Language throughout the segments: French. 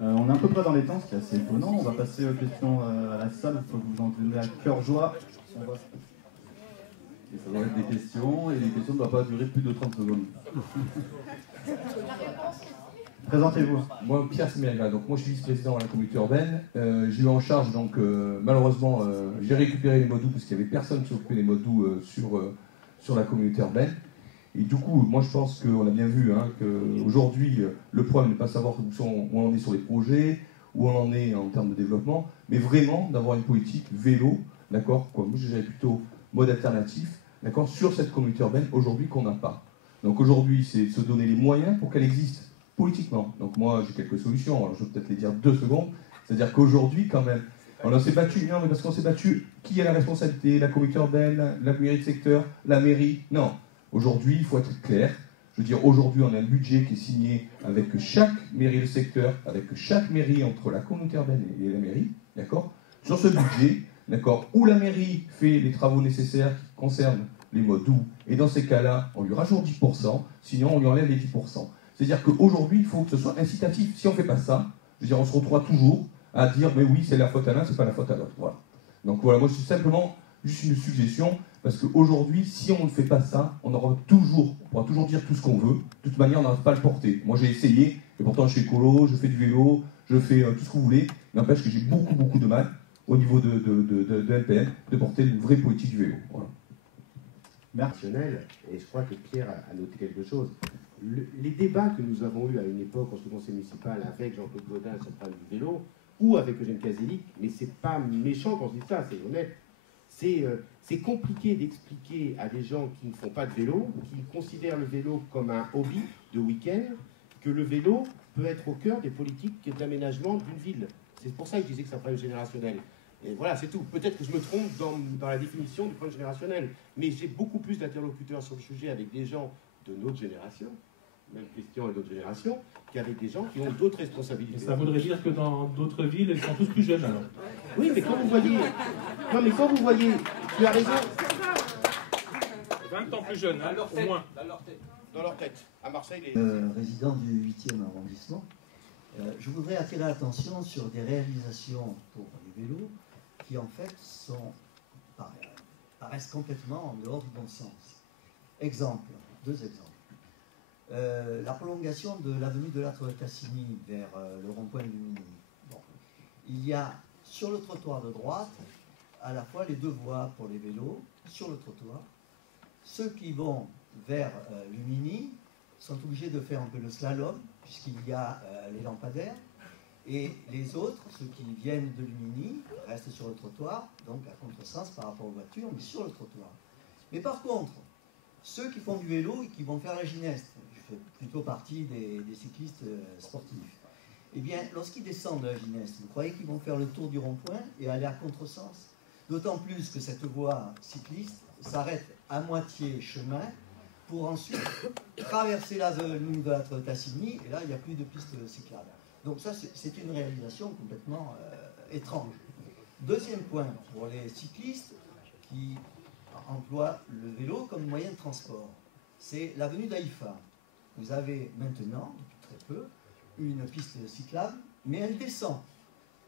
On est à peu près dans les temps, ce qui est assez étonnant. On va passer aux questions à la salle. Il faut vous en donner à cœur joie. Et ça doit être des questions, et les questions ne doivent pas durer plus de 30 secondes. Présentez-vous. Moi, Pierre Semériga, donc moi je suis vice-président à la communauté urbaine. J'ai eu en charge, donc malheureusement, j'ai récupéré les modes doux parce qu'il n'y avait personne qui s'occupait des modes doux sur la communauté urbaine. Et du coup, moi je pense qu'on a bien vu qu'aujourd'hui, le problème n'est pas savoir où on en est sur les projets, où on en est en termes de développement, mais vraiment d'avoir une politique vélo, d'accord, quoi. Moi je dirais plutôt mode alternatif, d'accord, sur cette communauté urbaine aujourd'hui qu'on n'a pas. Donc aujourd'hui, c'est de se donner les moyens pour qu'elle existe politiquement. Donc moi, j'ai quelques solutions, alors je vais peut-être les dire 2 secondes. C'est-à-dire qu'aujourd'hui, quand même, on s'est battu, non, mais parce qu'on s'est battu, qui a la responsabilité? La communauté urbaine, la mairie de secteur, la mairie? Non. Aujourd'hui, il faut être clair. Je veux dire, aujourd'hui, on a un budget qui est signé avec chaque mairie de secteur, avec chaque mairie entre la communauté urbaine et la mairie, d'accord? Sur ce budget, d'accord, où la mairie fait les travaux nécessaires qui concernent les modes doux, et dans ces cas-là, on lui rajoute 10%, sinon on lui enlève les 10%. C'est-à-dire qu'aujourd'hui, il faut que ce soit incitatif. Si on ne fait pas ça, je veux dire, on se retrouvera toujours à dire, mais oui, c'est la faute à l'un, c'est pas la faute à l'autre. Voilà. Donc voilà, moi, c'est simplement juste une suggestion, parce qu'aujourd'hui, si on ne fait pas ça, on pourra toujours dire tout ce qu'on veut. De toute manière, on n'arrive pas à le porter. Moi, j'ai essayé, et pourtant, je suis écolo, je fais du vélo, je fais tout ce que vous voulez. N'empêche que j'ai beaucoup de mal, au niveau de LPM, de porter une vraie politique du vélo. Voilà. Merci. Et je crois que Pierre a noté quelque chose. Les débats que nous avons eus à une époque en ce conseil municipal avec Jean-Claude Gaudin sur le problème du vélo, ou avec Eugène Kazélic, mais c'est pas méchant quand je dis ça, c'est honnête. C'est compliqué d'expliquer à des gens qui ne font pas de vélo, qui considèrent le vélo comme un hobby de week-end, que le vélo peut être au cœur des politiques d'aménagement d'une ville. C'est pour ça que je disais que c'est un problème générationnel. Et voilà, c'est tout. Peut-être que je me trompe dans la définition du problème générationnel, mais j'ai beaucoup plus d'interlocuteurs sur le sujet avec des gens de notre génération, même Christian et d'autres générations, qu'avec des gens qui ont d'autres responsabilités. Et ça voudrait dire que dans d'autres villes, ils sont tous plus jeunes alors. Oui, mais quand vous voyez... Non, mais quand vous voyez... Tu as raison. 20 ans plus jeunes, hein, au moins. Dans leur tête. À Marseille, résident du 8e arrondissement, je voudrais attirer l'attention sur des réalisations pour les vélos qui, en fait, paraissent complètement en dehors du bon sens. Exemple, 2 exemples. La prolongation de l'avenue de la Tassini vers le rond-point du Mini. Bon. Il y a sur le trottoir de droite à la fois les 2 voies pour les vélos sur le trottoir. Ceux qui vont vers Lumini sont obligés de faire un peu le slalom puisqu'il y a les lampadaires, et les autres, ceux qui viennent de Lumini, restent sur le trottoir, donc à contresens par rapport aux voitures, mais sur le trottoir. Mais par contre, ceux qui font du vélo et qui vont faire la gineste, je fais plutôt partie des cyclistes sportifs, eh bien, lorsqu'ils descendent de la gineste, vous croyez qu'ils vont faire le tour du rond-point et aller à contresens? D'autant plus que cette voie cycliste s'arrête à moitié chemin pour ensuite traverser l'avenue de la Tassini, et là, il n'y a plus de piste cyclable. Donc ça, c'est une réalisation complètement étrange. Deuxième point, pour les cyclistes qui emploient le vélo comme moyen de transport, c'est l'avenue d'Haïfa. Vous avez maintenant, depuis très peu, une piste cyclable, mais elle descend.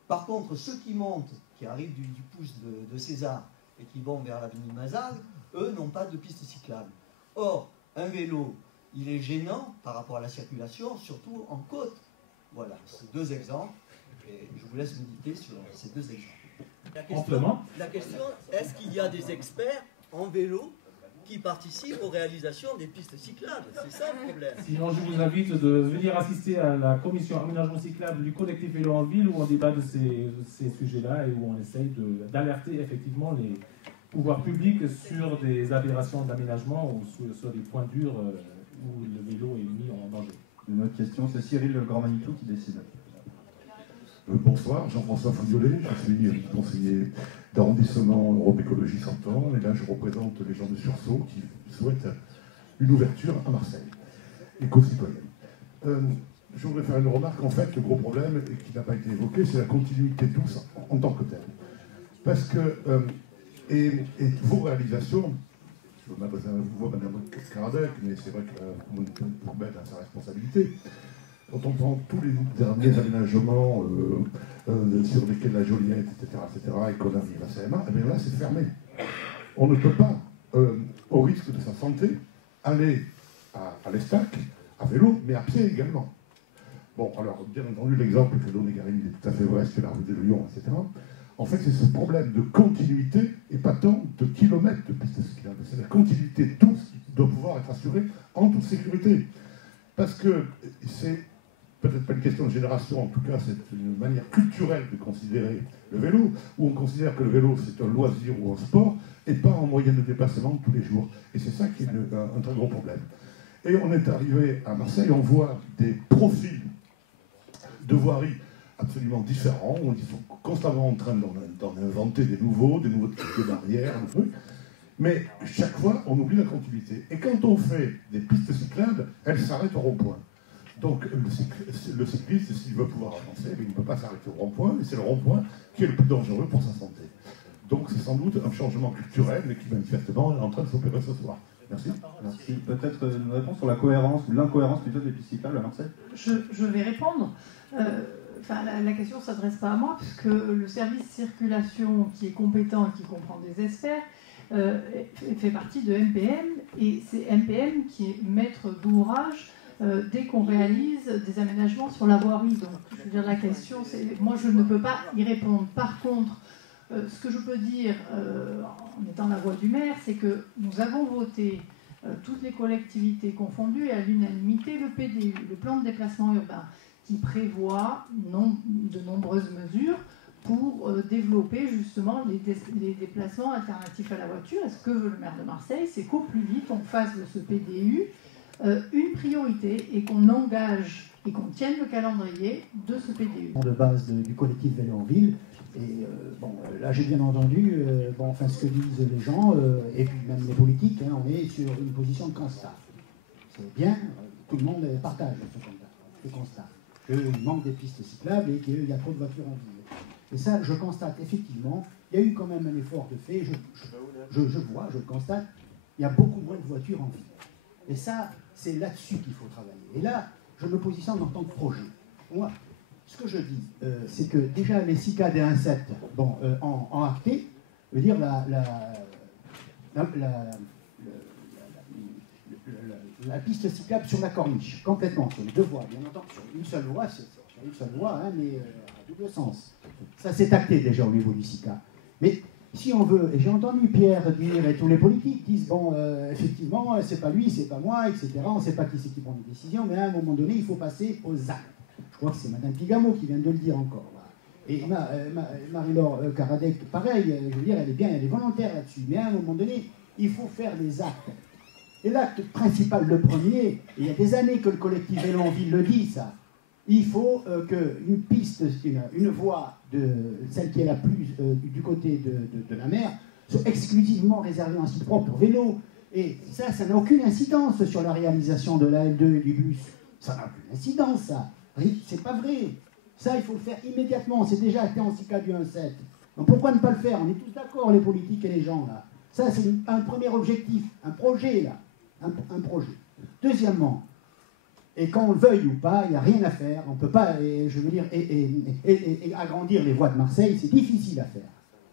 Par contre, ceux qui montent, qui arrivent du pouce de César et qui vont vers l'avenue Mazag, eux n'ont pas de piste cyclable. Or, un vélo, il est gênant par rapport à la circulation, surtout en côte. Voilà, c'est 2 exemples, et je vous laisse méditer sur ces 2 exemples. La question, est-ce qu'il y a des experts en vélo qui participent aux réalisations des pistes cyclables? C'est ça le problème. Sinon, je vous invite de venir assister à la commission aménagement cyclable du collectif Vélo en Ville, où on débat de ces sujets-là et où on essaye d'alerter effectivement les pouvoirs publics sur des aberrations d'aménagement ou sur des points durs où le vélo est mis en danger. Une autre question, c'est Cyril Le Grand Manitou qui décide. Bonsoir, Jean-François Fouillollet, je suis conseiller d'arrondissement Europe Écologie 100 ans, et là je représente les gens de Sursaut qui souhaitent une ouverture à Marseille, éco-citoyenne. Je voudrais faire une remarque, en fait, le gros problème, et qui n'a pas été évoqué, c'est la continuité douce en tant que telle. Parce que, et vos réalisations, je m'adresse à vous, Madame Caradec, mais c'est vrai que la communauté urbaine a sa responsabilité, Quand on prend tous les derniers aménagements sur lesquels la Joliette, etc., et qu'on arrive à CMA, eh bien là, c'est fermé. On ne peut pas, au risque de sa santé, aller à l'Estac, à vélo, mais à pied également. Bon, alors, bien entendu, l'exemple que donne Garine est tout à fait vrai sur la rue de Lyon, etc. En fait, c'est ce problème de continuité et pas tant de kilomètres de pistes cyclables. C'est la continuité de tous qui doit pouvoir être assurée en toute sécurité. Parce que c'est peut-être pas une question de génération, en tout cas, c'est une manière culturelle de considérer le vélo, où on considère que le vélo, c'est un loisir ou un sport, et pas en moyen de déplacement tous les jours. Et c'est ça qui est un très gros problème. Et on est arrivé à Marseille, on voit des profils de voirie absolument différents, où ils sont constamment en train d'en inventer des nouveaux types de barrières, des trucs. Mais chaque fois, on oublie la continuité. Et quand on fait des pistes cyclables, elles s'arrêtent au rond-point. Donc le cycliste, s'il veut pouvoir avancer, il ne peut pas s'arrêter au rond-point, et c'est le rond-point qui est le plus dangereux pour sa santé. Donc c'est sans doute un changement culturel, mais qui manifestement est en train de s'opérer ce soir. Merci. Merci. Peut-être une réponse sur la cohérence ou l'incohérence plutôt des pistes cyclables à Marseille. Je vais répondre. Enfin, la question ne s'adresse pas à moi, puisque le service circulation qui est compétent et qui comprend des experts fait partie de MPM, et c'est MPM qui est maître d'ouvrage dès qu'on réalise des aménagements sur la voirie. Donc, je veux dire, la question, c'est... Moi, je ne peux pas y répondre. Par contre, ce que je peux dire, en étant la voix du maire, c'est que nous avons voté, toutes les collectivités confondues, à l'unanimité, le PDU, le plan de déplacement urbain, qui prévoit de nombreuses mesures pour développer justement les déplacements alternatifs à la voiture. Et ce que veut le maire de Marseille, c'est qu'au plus vite, on fasse de ce PDU une priorité et qu'on engage et qu'on tienne le calendrier de ce PDU. De base du collectif Vélo en Ville. Et là, j'ai bien entendu ce que disent les gens, et puis même les politiques, hein, on est sur une position de constat. C'est bien, tout le monde partage ce constat. Qu'il manque des pistes cyclables et qu'il y a trop de voitures en ville. Et ça, je constate effectivement, il y a eu quand même un effort de fait, je le constate, il y a beaucoup moins de voitures en ville. Et ça, c'est là-dessus qu'il faut travailler. Et là, je me positionne en tant que projet. Moi, ce que je dis, c'est que déjà les 6K des 1.7 en acté, veut dire la piste cyclable sur la corniche, complètement, sur les deux voies, bien entendu, sur une seule voie, hein, mais à double sens. Ça, c'est acté déjà au niveau du 6K. Mais si on veut, et j'ai entendu Pierre dire, et tous les politiques disent, effectivement, c'est pas lui, c'est pas moi, etc., on ne sait pas qui c'est qui prend des décisions, mais à un moment donné, il faut passer aux actes. Je crois que c'est Mme Pigamo qui vient de le dire encore. Là. Et Marie-Laure Caradec, pareil, je veux dire, elle est bien, elle est volontaire là-dessus, mais à un moment donné, il faut faire les actes. Et l'acte principal, le premier, et il y a des années que le collectif Vélo en Ville le dit, ça, il faut qu'une piste, une voie, celle qui est la plus du côté de la mer, soit exclusivement réservée en site propre pour vélo. Et ça n'a aucune incidence sur la réalisation de la L2 et du bus. Ça n'a aucune incidence, ça. C'est pas vrai. Ça, il faut le faire immédiatement. C'est déjà acté en 6K du 1.7. Donc pourquoi ne pas le faire? On est tous d'accord, les politiques et les gens, là. Ça, c'est un premier objectif, un projet, là. Un projet. Deuxièmement, et qu'on le veuille ou pas, il n'y a rien à faire. On ne peut pas, agrandir les voies de Marseille, c'est difficile à faire.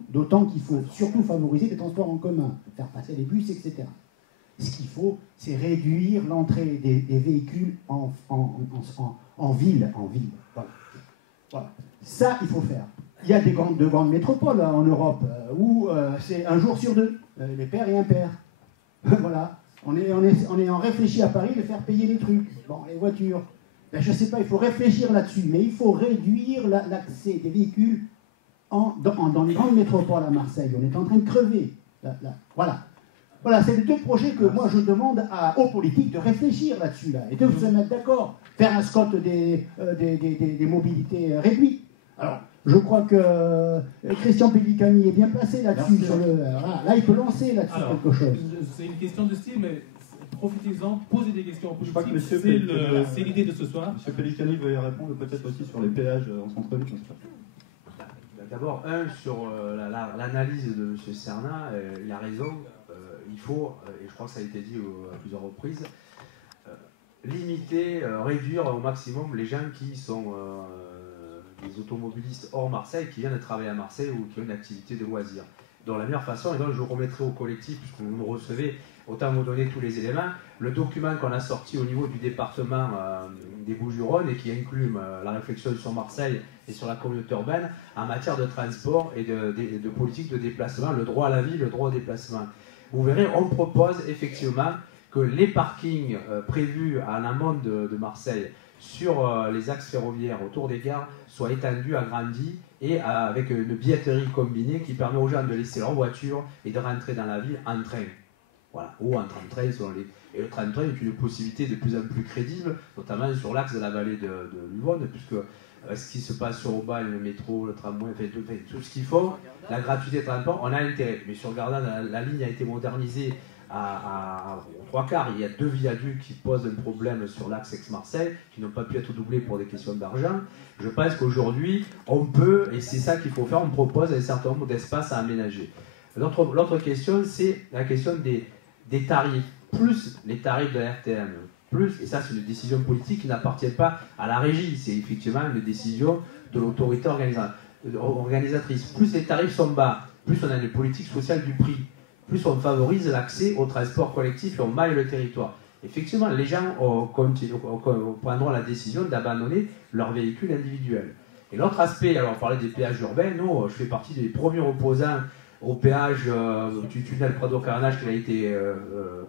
D'autant qu'il faut surtout favoriser les transports en commun, faire passer les bus, etc. Ce qu'il faut, c'est réduire l'entrée des véhicules en ville. Voilà. Ça, il faut faire. Il y a de grandes métropoles en Europe où c'est un jour sur deux, les pères et impairs. Voilà. On est en réfléchi à Paris de faire payer les trucs, les voitures. Ben, je ne sais pas, il faut réfléchir là-dessus, mais il faut réduire l'accès des véhicules dans les grandes métropoles à Marseille. On est en train de crever. Voilà. Voilà, c'est les deux projets que moi je demande aux politiques de réfléchir là-dessus, et de se mettre d'accord. Faire un SCOT des mobilités réduites. Alors, je crois que Christian Pellicani est bien placé là-dessus. Là, il peut lancer là-dessus quelque chose. C'est une question de style, mais profitez-en, posez des questions politiques. Je crois que c'est l'idée de ce soir. M. Pellicani veut y répondre, peut-être aussi sur les péages en centre-ville. D'abord, sur l'analyse de M. Serna, il a raison. Il faut, et je crois que ça a été dit à plusieurs reprises, limiter, réduire au maximum les gens qui sont des automobilistes hors Marseille, qui viennent de travailler à Marseille ou qui ont une activité de loisir. Donc la meilleure façon, et donc je remettrai au collectif, puisque vous me recevez, autant vous donner tous les éléments, le document qu'on a sorti au niveau du département des Bouches-du-Rhône et qui inclut la réflexion sur Marseille et sur la communauté urbaine en matière de transport et de politique de déplacement, le droit à la vie, le droit au déplacement. Vous verrez, on propose effectivement que les parkings prévus en amont de Marseille sur les axes ferroviaires autour des gares soient étendus, agrandis et avec une billetterie combinée qui permet aux gens de laisser leur voiture et de rentrer dans la ville en train. Voilà, ou en tram-train. Et le tram-train est une possibilité de plus en plus crédible, notamment sur l'axe de la vallée de l'Yvonne, puisque ce qui se passe sur Aubagne, le métro, le tramway, tout ce qu'il faut, la gratuité de transport, on a intérêt. Mais sur regardant, la ligne a été modernisée à 3/4. Il y a 2 viaducs qui posent un problème sur l'axe Aix-Marseille, qui n'ont pas pu être doublés pour des questions d'argent. Je pense qu'aujourd'hui, on peut, et c'est ça qu'il faut faire, on propose un certain nombre d'espaces à aménager. L'autre question, c'est la question des tarifs, plus les tarifs de la RTM, plus, et ça c'est une décision politique qui n'appartient pas à la régie, c'est effectivement une décision de l'autorité organisatrice. Plus les tarifs sont bas, plus on a une politique sociale du prix, plus on favorise l'accès au transport collectif et on maille le territoire. Effectivement, les gens prendront la décision d'abandonner leur véhicule individuel. Et l'autre aspect, alors on parlait des péages urbains, nous, je fais partie des premiers opposants au péage du tunnel Prado-Carnage qui a été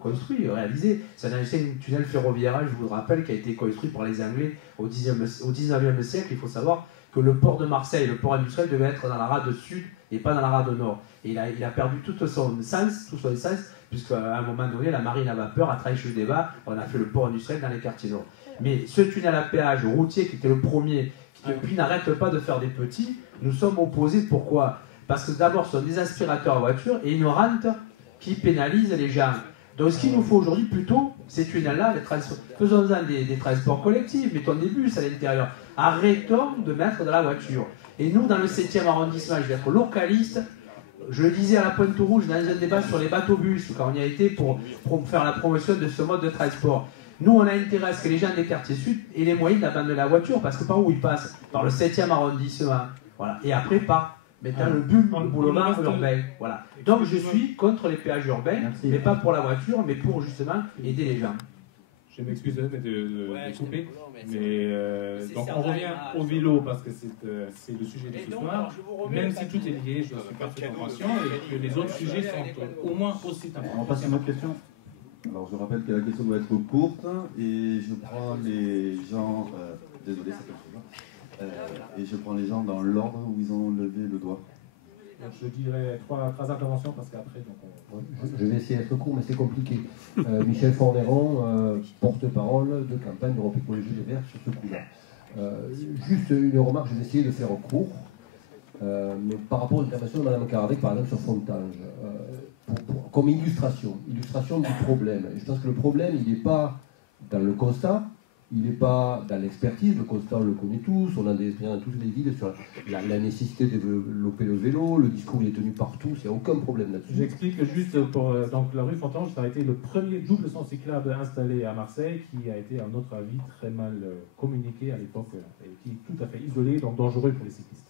construit, réalisé. C'est un tunnel ferroviaire, je vous le rappelle, qui a été construit par les Anglais au 19e siècle. Il faut savoir que le port de Marseille, le port industriel, devait être dans la rade sud et pas dans la rade nord. Et il a perdu tout son sens, puisqu'à un moment donné, la marine à vapeur a tranché le débat, on a fait le port industriel dans les quartiers nord. Mais ce tunnel à péage routier, qui était le premier, qui depuis n'arrête pas de faire des petits, nous sommes opposés. Pourquoi ? Parce que d'abord, ce sont des aspirateurs à voiture et une rente qui pénalise les gens. Donc ce qu'il nous faut aujourd'hui plutôt, ces tunnels-là, faisons-en des transports collectifs, mettons des bus à l'intérieur. Arrêtons de mettre de la voiture. Et nous, dans le 7e arrondissement, je vais être localiste, je le disais à la Pointe-Rouge dans un débat sur les bateaux-bus, quand on y a été pour faire la promotion de ce mode de transport. Nous, on a intérêt à ce que les gens des quartiers sud aient les moyens d'abandonner la voiture, parce que par où ils passent ? Par le 7e arrondissement. Voilà. Et après, maintenant, le boulevard urbain. Voilà. Donc, je suis contre les péages urbains, mais pas pour la voiture, mais pour justement aider les gens. Je m'excuse de couper, mais donc on revient au vélo parce que c'est le sujet de ce soir. Même si tout est lié, je suis parfaitement conscient et que les autres sujets sont au moins aussi importants. On passe à une autre question. Alors, je rappelle que la question doit être courte et je prends les gens. Désolé, c'est comme ça. Et je prends les gens dans l'ordre où ils ont levé le doigt. Donc, je dirais trois interventions parce qu'après. Je vais essayer d'être court, mais c'est compliqué. Michel Forneron, porte-parole de campagne d'Europe Écologie Les Verts sur ce coup-là. Juste une remarque, je vais essayer de faire court, mais par rapport aux interventions de Mme Caradec, par exemple sur Fontange, comme illustration du problème. Et je pense que le problème, il n'est pas dans le constat, il n'est pas dans l'expertise, le constat on le connaît tous, on a des expériences dans toutes les villes sur la nécessité de développer le vélo, le discours il est tenu partout, il n'y a aucun problème là-dessus. J'explique juste pour donc la rue Fontange, ça a été le premier double sens cyclable installé à Marseille qui a été à notre avis très mal communiqué à l'époque et qui est tout à fait isolé, donc dangereux pour les cyclistes.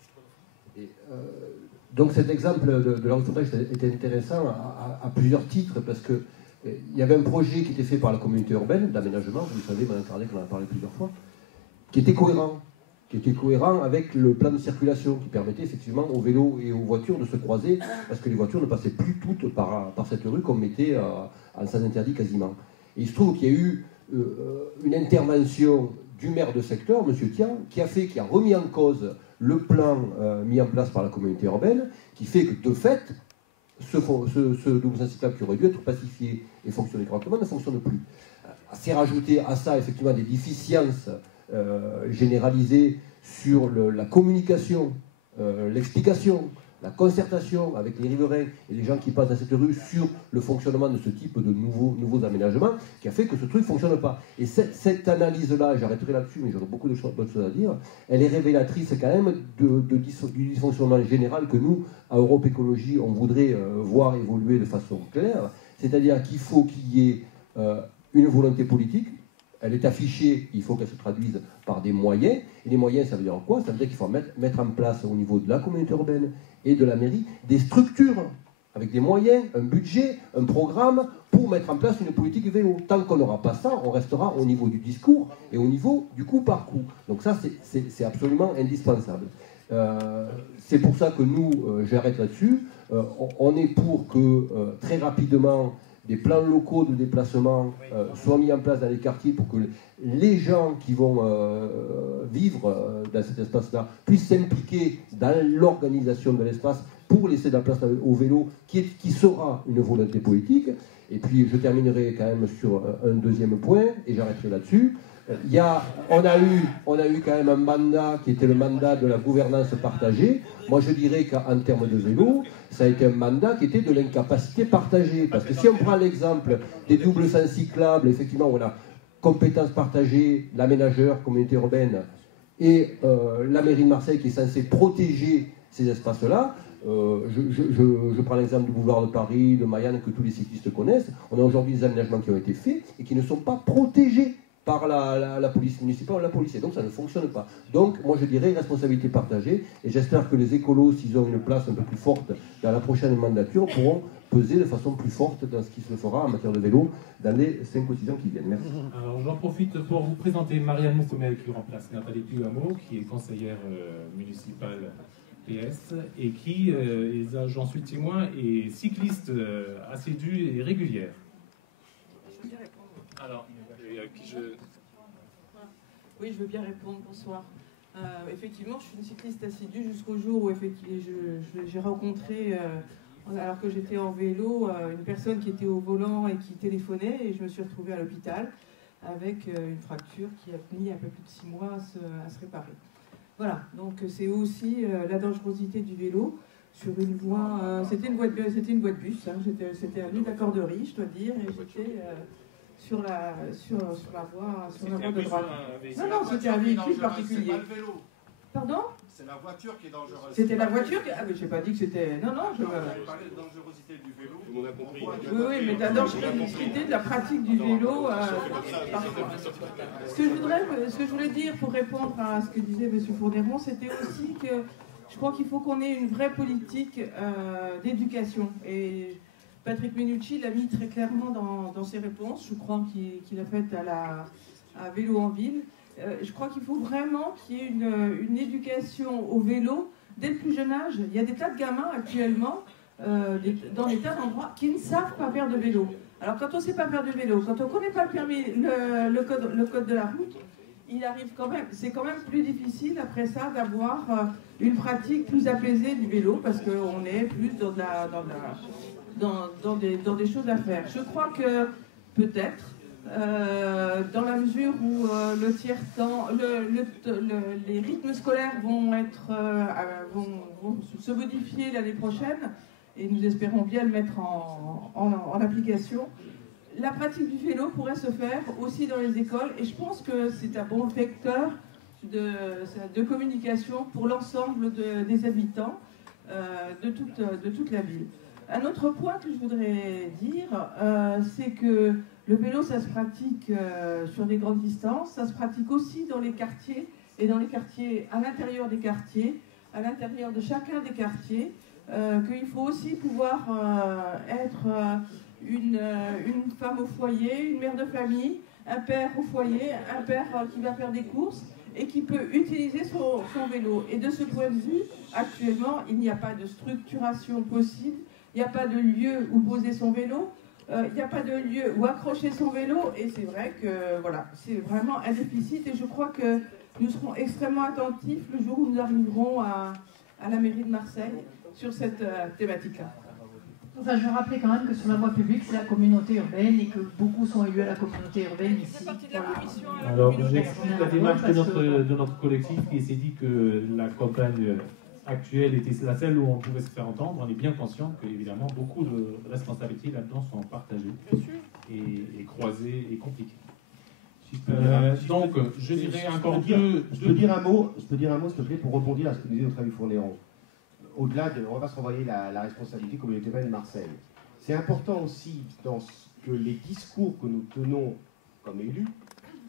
Et, donc cet exemple de la rue Fontange était intéressant à plusieurs titres parce que il y avait un projet qui était fait par la communauté urbaine d'aménagement, vous le savez, Mme Kardec en a parlé plusieurs fois, qui était cohérent avec le plan de circulation, qui permettait effectivement aux vélos et aux voitures de se croiser, parce que les voitures ne passaient plus toutes par cette rue qu'on mettait en sens interdit quasiment. Et il se trouve qu'il y a eu une intervention du maire de secteur, M. Tian, qui a remis en cause le plan mis en place par la communauté urbaine, qui fait que de fait, ce double sens cyclable qui aurait dû être pacifié et fonctionner correctement ne fonctionne plus. C'est rajouté à ça effectivement des déficiences généralisées sur la communication, l'explication, la concertation avec les riverains et les gens qui passent dans cette rue sur le fonctionnement de ce type de nouveaux aménagements qui a fait que ce truc ne fonctionne pas. Et cette analyse-là, j'arrêterai là-dessus, mais j'aurai beaucoup d'autres choses à dire, elle est révélatrice quand même du dysfonctionnement général que nous, à Europe Écologie, on voudrait voir évoluer de façon claire. C'est-à-dire qu'il faut qu'il y ait une volonté politique, elle est affichée, il faut qu'elle se traduise par des moyens. Et les moyens, ça veut dire quoi? Ça veut dire qu'il faut mettre en place au niveau de la communauté urbaine et de la mairie des structures avec des moyens, un budget, un programme pour mettre en place une politique vélo. Tant qu'on n'aura pas ça, on restera au niveau du discours et au niveau du coup par coup. Donc ça, c'est absolument indispensable. C'est pour ça que nous, j'arrête là-dessus, on est pour que très rapidement des plans locaux de déplacement soient mis en place dans les quartiers pour que les gens qui vont vivre dans cet espace-là puissent s'impliquer dans l'organisation de l'espace pour laisser de la place au vélo, qui sera une volonté politique. Et puis je terminerai quand même sur un deuxième point, et j'arrêterai là-dessus. On a eu quand même un mandat qui était le mandat de la gouvernance partagée. Moi je dirais qu'en termes de vélo, ça a été un mandat qui était de l'incapacité partagée. Parce que si on prend l'exemple des doubles sens cyclables, effectivement, on a compétences partagées, l'aménageur, communauté urbaine, et la mairie de Marseille qui est censée protéger ces espaces-là. Je prends l'exemple du boulevard de Paris, de Mayanne, que tous les cyclistes connaissent. On a aujourd'hui des aménagements qui ont été faits et qui ne sont pas protégés par la police municipale ou la police. Et donc ça ne fonctionne pas. Donc moi je dirais responsabilité partagée, et j'espère que les écolos, s'ils ont une place un peu plus forte dans la prochaine mandature, pourront peser de façon plus forte dans ce qui se fera en matière de vélo dans les 5 ou 6 ans qui viennent. Merci. Alors j'en profite pour vous présenter Marianne Moustomel qui remplace Nathalie Puamo, qui est conseillère municipale PS et qui, j'en suis témoin, est cycliste assidue et régulière. Alors, oui, je veux bien répondre. Bonsoir. Effectivement, je suis une cycliste assidue jusqu'au jour où j'ai rencontré, alors que j'étais en vélo, une personne qui était au volant et qui téléphonait, et je me suis retrouvée à l'hôpital avec une fracture qui a mis un peu plus de 6 mois à se réparer. Voilà, donc c'est aussi la dangerosité du vélo sur une voie. C'était une voie de bus, hein, c'était à l'île d'Accorderie, je dois dire, et j'étais sur la voie de droite. Non, c'était un véhicule particulier. Pardon? C'est la voiture qui est dangereuse. C'était la voiture qui... Ah, mais j'ai pas dit que c'était... Non, je... Vous avez parlé de dangerosité du vélo. Tout le monde a compris. Oui, mais de la dangerosité de la pratique du vélo... Ce que je voulais dire pour répondre à ce que disait M. Fourneron, c'était aussi que je crois qu'il faut qu'on ait une vraie politique d'éducation. Et Patrick Menucci l'a mis très clairement dans ses réponses, je crois qu'il a fait à Vélo en ville. Je crois qu'il faut vraiment qu'il y ait une éducation au vélo dès le plus jeune âge. Il y a des tas de gamins actuellement, dans des tas d'endroits, qui ne savent pas faire de vélo. Alors quand on ne sait pas faire de vélo, quand on ne connaît pas le permis, le code de la route, il arrive quand même, c'est quand même plus difficile après ça d'avoir une pratique plus apaisée du vélo, parce qu'on est plus dans des choses à faire. Je crois que peut-être, dans la mesure où le tiers-temps, les rythmes scolaires vont se modifier l'année prochaine, et nous espérons bien le mettre en application, la pratique du vélo pourrait se faire aussi dans les écoles, et je pense que c'est un bon vecteur de communication pour l'ensemble des habitants de toute la ville. Un autre point que je voudrais dire, c'est que le vélo, ça se pratique sur des grandes distances, ça se pratique aussi dans les quartiers, et dans les quartiers, à l'intérieur des quartiers, à l'intérieur de chacun des quartiers, qu'il faut aussi pouvoir être une femme au foyer, une mère de famille, un père au foyer, un père qui va faire des courses et qui peut utiliser son vélo. Et de ce point de vue, actuellement, il n'y a pas de structuration possible, il n'y a pas de lieu où poser son vélo, il n'y a pas de lieu où accrocher son vélo, et c'est vrai que voilà, c'est vraiment un déficit, et je crois que nous serons extrêmement attentifs le jour où nous arriverons à la mairie de Marseille sur cette thématique-là. Enfin, je veux rappeler quand même que sur la voie publique, c'est la communauté urbaine et que beaucoup sont élus à la communauté urbaine ici. Alors, j'explique la démarche de notre collectif qui s'est dit que la campagne actuelle était la seule où on pouvait se faire entendre. On est bien conscient que, évidemment, beaucoup de responsabilités là-dedans sont partagées et croisées et compliquées. Donc, je dirais encore deux... Je peux dire un mot, s'il te plaît, pour rebondir à ce que disait notre ami Fourneron. Au-delà de, on va pas se renvoyer la responsabilité communauté urbaine de Marseille. C'est important aussi dans que les discours que nous tenons comme élus,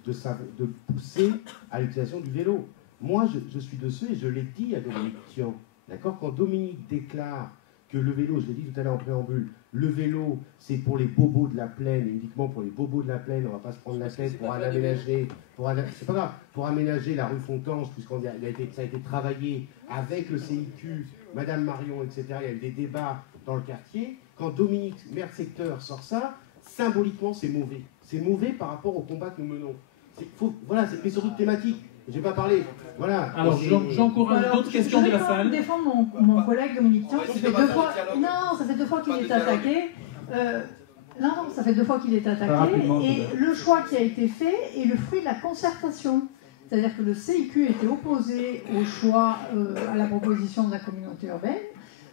de pousser à l'utilisation du vélo. Moi, je suis de ceux, et je l'ai dit à Dominique Tian, d'accord, quand Dominique déclare que le vélo, je l'ai dit tout à l'heure en préambule, le vélo, c'est pour les bobos de la plaine, uniquement pour les bobos de la plaine, on ne va pas se prendre la tête pour aller aménager, c'est pas grave, pour aménager la rue Fontange, puisqu'on ça a été travaillé avec le CIQ, Madame Marion, etc., il y a eu des débats dans le quartier. Quand Dominique, maire de secteur, sort ça, symboliquement, c'est mauvais. C'est mauvais par rapport au combat que nous menons. Voilà, c'est surtout thématique. Je n'ai pas parlé. Voilà. Alors, j'encourage d'autres questions de la salle. Je vais défendre mon collègue Dominique Tian, qui fait 2 fois. Non, ça fait 2 fois qu'il est attaqué. Non, ça fait 2 fois qu'il est attaqué. Et le choix qui a été fait est le fruit de la concertation. C'est-à-dire que le CIQ était opposé au choix, à la proposition de la communauté urbaine.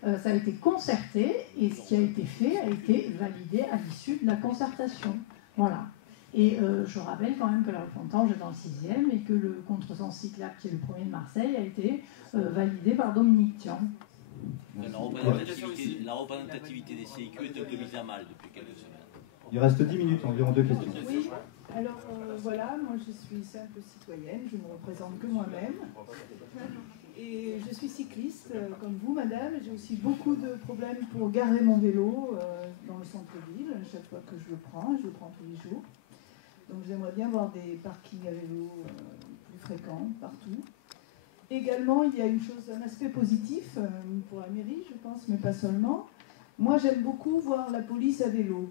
Ça a été concerté et ce qui a été fait a été validé à l'issue de la concertation. Voilà. Et je rappelle quand même que la rue Fontange est dans le 6e et que le contresens cyclable, qui est le premier de Marseille, a été validé par Dominique Tian. La représentativité des CIQ est un peu mise à mal depuis quelques semaines. Il reste 10 minutes, environ 2 questions. Oui, alors voilà, moi je suis simple citoyenne, je ne représente que moi-même. Et je suis cycliste, comme vous, madame. J'ai aussi beaucoup de problèmes pour garer mon vélo dans le centre-ville. Chaque fois que je le prends tous les jours. Donc j'aimerais bien avoir des parkings à vélo plus fréquents partout. Également, il y a un aspect positif pour la mairie, je pense, mais pas seulement. Moi, j'aime beaucoup voir la police à vélo.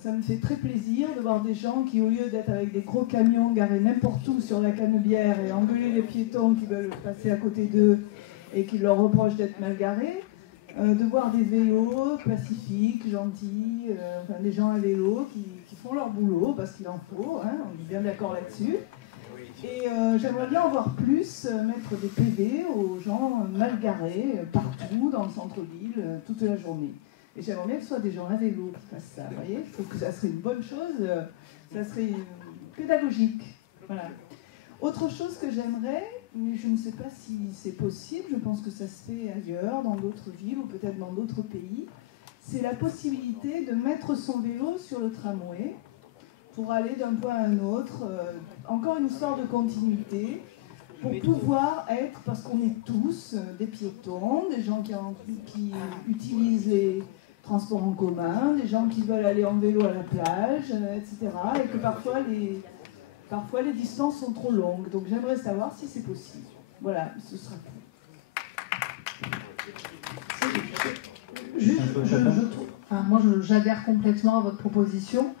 Ça me fait très plaisir de voir des gens qui, au lieu d'être avec des gros camions garés n'importe où sur la Canebière et engueuler les piétons qui veulent passer à côté d'eux et qui leur reprochent d'être mal garés, de voir des vélos pacifiques, gentils, enfin, des gens à vélo qui font leur boulot, parce qu'il en faut, hein, on est bien d'accord là-dessus. Et j'aimerais bien en voir plus, mettre des PV aux gens mal garés partout dans le centre-ville, toute la journée. Et j'aimerais bien que ce soit des gens à vélo qui fassent ça, vous voyez. Je trouve que ça serait une bonne chose, ça serait pédagogique. Voilà. Autre chose que j'aimerais, mais je ne sais pas si c'est possible, je pense que ça se fait ailleurs, dans d'autres villes ou peut-être dans d'autres pays, c'est la possibilité de mettre son vélo sur le tramway pour aller d'un point à un autre, encore une histoire de continuité, pour pouvoir être, parce qu'on est tous des piétons, des gens qui utilisent les transports en commun, des gens qui veulent aller en vélo à la plage, etc. Et que parfois les distances sont trop longues. Donc j'aimerais savoir si c'est possible. Voilà, ce sera tout. Moi, j'adhère complètement à votre proposition.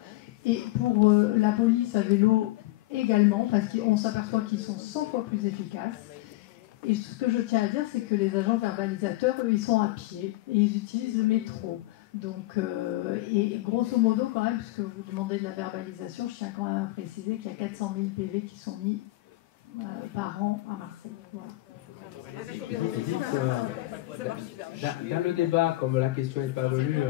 Et pour la police à vélo également, parce qu'on s'aperçoit qu'ils sont 100 fois plus efficaces. Et ce que je tiens à dire, c'est que les agents verbalisateurs, eux, ils sont à pied et ils utilisent le métro. Donc, et grosso modo, quand même, puisque vous demandez de la verbalisation, je tiens quand même à préciser qu'il y a 400 000 PV qui sont mis par an à Marseille. Voilà. Dans le débat, comme la question n'est pas venue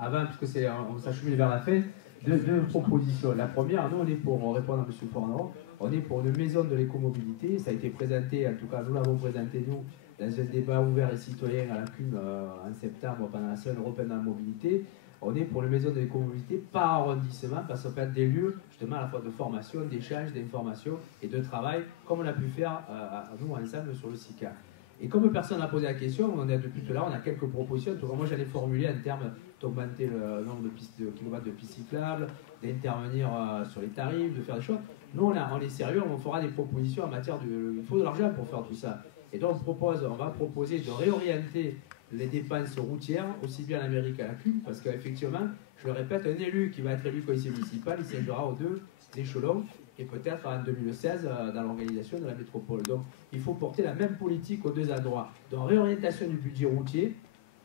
avant, puisque on s'achemine vers la fin, deux propositions. La première, nous, on est pour répondre à M. Forneron, on est pour une maison de l'écomobilité. Ça a été présenté, en tout cas, nous l'avons présenté, nous, dans un débat ouvert et citoyen à la CUM en septembre, pendant la semaine européenne de la mobilité. On est pour une maison de l'écomobilité par arrondissement, parce qu'on fait des lieux, justement, à la fois de formation, d'échange, d'information et de travail, comme on a pu faire, nous, ensemble, sur le SICA. Et comme personne n'a posé la question, on a depuis tout à l'heure, on a quelques propositions. En tout cas, moi, j'allais formuler en termes d'augmenter le nombre de kilomètres de pistes cyclables, d'intervenir sur les tarifs, de faire des choses. Nous, on est sérieux, on fera des propositions en matière de... Il faut de l'argent pour faire tout ça. Et donc, on va proposer de réorienter les dépenses routières, aussi bien à l'Amérique qu'à la CUP, parce qu'effectivement, je le répète, un élu qui va être élu conseiller municipal, il siégera aux deux échelons, et peut-être en 2016 dans l'organisation de la métropole. Donc, il faut porter la même politique aux deux endroits. Donc, réorientation du budget routier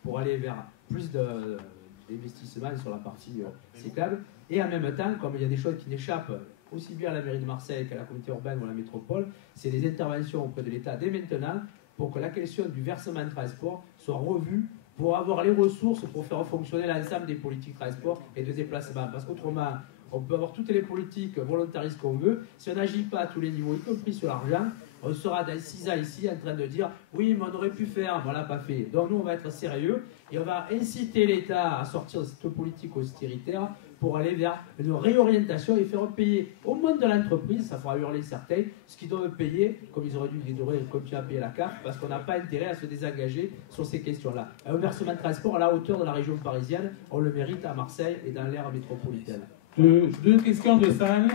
pour aller vers plus d'investissement sur la partie cyclable, et en même temps, comme il y a des choses qui n'échappent aussi bien à la mairie de Marseille qu'à la communauté urbaine ou à la métropole, c'est des interventions auprès de l'État dès maintenant pour que la question du versement de transport soit revue pour avoir les ressources pour faire fonctionner l'ensemble des politiques de transport et de déplacement. Parce qu'autrement, on peut avoir toutes les politiques volontaristes qu'on veut. Si on n'agit pas à tous les niveaux, y compris sur l'argent, on sera dans 6 ans ici en train de dire oui, mais on aurait pu faire, mais on l'a pas fait. Donc nous, on va être sérieux et on va inciter l'État à sortir de cette politique austéritaire pour aller vers une réorientation et faire payer au monde de l'entreprise, ça fera hurler certains, ce qu'ils doivent payer, comme ils devraient continuer à payer la carte, parce qu'on n'a pas intérêt à se désengager sur ces questions-là. Un versement de transport à la hauteur de la région parisienne, on le mérite à Marseille et dans l'aire métropolitaine. Deux questions de salle.